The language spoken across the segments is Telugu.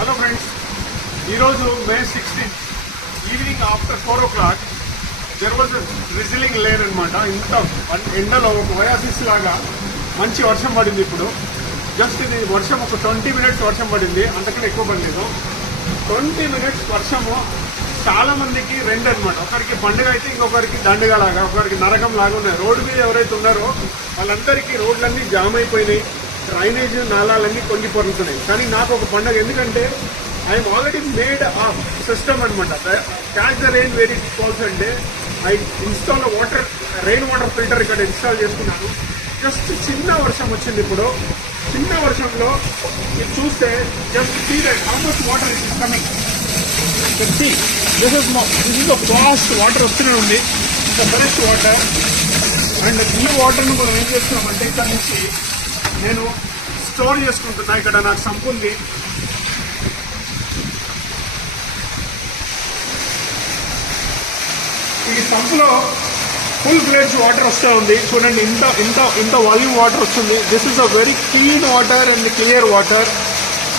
హలో ఫ్రెండ్స్, ఈరోజు మే 16 evening after 4 o'clock there was drizzling lane అనమాట. ఇంత ఎండలో ఒక ఒయాసిస్ లాగా మంచి వర్షం పడింది. ఇప్పుడు జస్ట్ ఇది వర్షం ఒక 20 minutes వర్షం పడింది, అంతకన్నా ఎక్కువ పడలేదు. 20 minutes వర్షము చాలా మందికి రెండు అనమాట. ఒకరికి పండుగ అయితే ఇంకొకరికి దండగా లాగా, ఒకరికి నరకం లాగా ఉన్నాయి. రోడ్డు మీద ఎవరైతే ఉన్నారో వాళ్ళందరికీ రోడ్లన్నీ జామ్ అయిపోయినాయి, డ్రైనేజ్ నాళాలన్నీ కొంగి పొరుగుతున్నాయి. కానీ నాకు ఒక పండుగ, ఎందుకంటే I'm already made a system అనమాట. Catch the rain very falls అంటే I install rain water filter ఇక్కడ ఇన్స్టాల్ చేసుకున్నాను. జస్ట్ చిన్న వర్షం వచ్చింది. ఇప్పుడు చిన్న వర్షంలో ఇది చూస్తే just see that how much water is coming. This is fast water వస్తూనే ఉంది, ఫ్రెష్ వాటర్. అండ్ ఈ వాటర్ను మనం ఏం చేస్తున్నామంటే ఇక్కడ నుంచి నేను స్టోర్ చేసుకుంటున్నా. ఇక్కడ నాకు సంపు ఉంది. ఈ సంపులో ఫుల్ ఫ్లెడ్జ్ వాటర్ వస్తూ ఉంది. చూడండి, ఇంత ఇంత ఇంత వాల్యూమ్ వాటర్ వస్తుంది. This is a very clean water and clear water.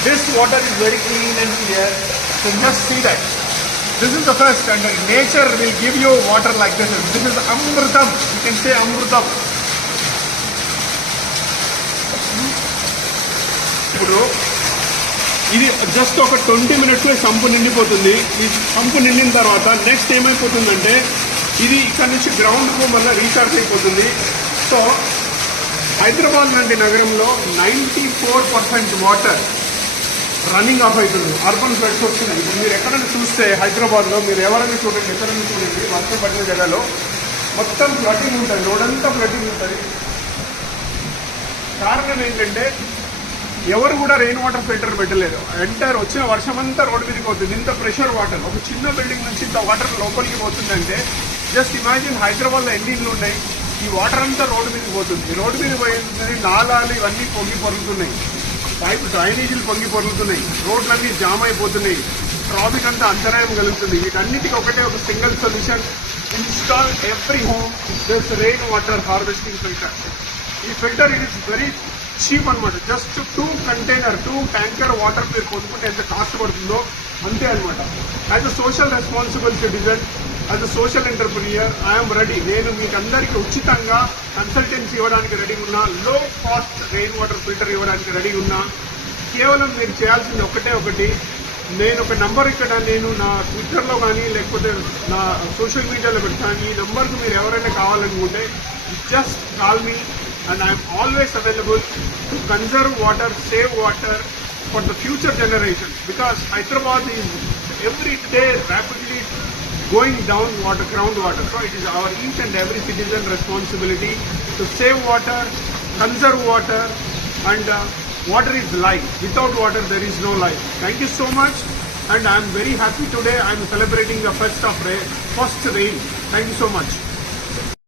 This water is very clean and clear. So just see that. This is the first, and nature will give you water like this. This is Amrutam. You can say Amrutam. ఇప్పుడు ఇది జస్ట్ ఒక 20 minutes లో సంపు నిండిపోతుంది. ఈ సంపు నిండిన తర్వాత నెక్స్ట్ ఏమైపోతుందంటే ఇది ఇక్కడ నుంచి గ్రౌండ్ కు మళ్ళీ రీఛార్జ్ అయిపోతుంది. సో హైదరాబాద్ లాంటి నగరంలో 94% వాటర్ రన్నింగ్ ఆఫ్ అవుతుంది. అర్బన్ ఫ్లడ్స్ వస్తున్నాయి. ఇప్పుడు మీరు ఎక్కడైనా చూస్తే హైదరాబాద్లో మీరు ఎవరైనా చూడండి, ఎక్కడైనా చూడండి, వర్షం పడిన జగలో మొత్తం ఫ్లడ్డింగ్ ఉంటుంది, రోడ్ అంతా ఫ్లడ్డింగ్ ఉంటుంది. కారణం ఏంటంటే ఎవరు కూడా రెయిన్ వాటర్ ఫిల్టర్ పెట్టలేదు. ఎంటర్ వచ్చిన వర్షం అంతా రోడ్డు మీదకి పోతుంది. ఇంత ప్రెషర్ వాటర్ ఒక చిన్న బిల్డింగ్ నుంచి ఇంత వాటర్ లోపలికి పోతుందంటే జస్ట్ ఇమాజిన్ హైదరాబాద్లో ఎన్ని ఇళ్ళు ఉన్నాయి. ఈ వాటర్ అంతా రోడ్డు మీదకి పోతుంది. రోడ్డు మీద పోయింది, నాలాలు ఇవన్నీ పొంగి పొరుగుతున్నాయి, పైపు డ్రైనేజీలు పొంగి పొరుగుతున్నాయి, రోడ్లన్నీ జామ్ అయిపోతున్నాయి, ట్రాఫిక్ అంతా అంతరాయం కలుగుతుంది. వీటన్నిటికీ ఒకటే ఒక single solution, install every home this rain water harvesting filter. ఈ filter it is very cheap అనమాట. జస్ట్ 2 ట్యాంకర్ వాటర్ మీరు కొనుక్కుంటే ఎంత కాస్ట్ పడుతుందో అంతే అనమాట. As a social responsible citizen, as a social entrepreneur, I'm ready. నేను మీకు అందరికీ ఉచితంగా కన్సల్టెన్సీ ఇవ్వడానికి రెడీ ఉన్నా, low cost rain water filter ఇవ్వడానికి రెడీ ఉన్నా. కేవలం మీరు చేయాల్సింది ఒకటి, నేను ఒక నంబర్ ఇక్కడ నేను నా ట్విట్టర్లో కానీ లేకపోతే నా సోషల్ మీడియాలో పెడతాను. ఈ నంబర్కు మీరు ఎవరైనా కావాలనుకుంటే just call me and I am always available to conserve water, save water for the future generations, because Hyderabad is every day rapidly going down groundwater. So it is our each and every citizen responsibility to save water, conserve water, and water is life. Without water there is no life. Thank you so much, and I am very happy today. I am celebrating the first rain. Thank you so much.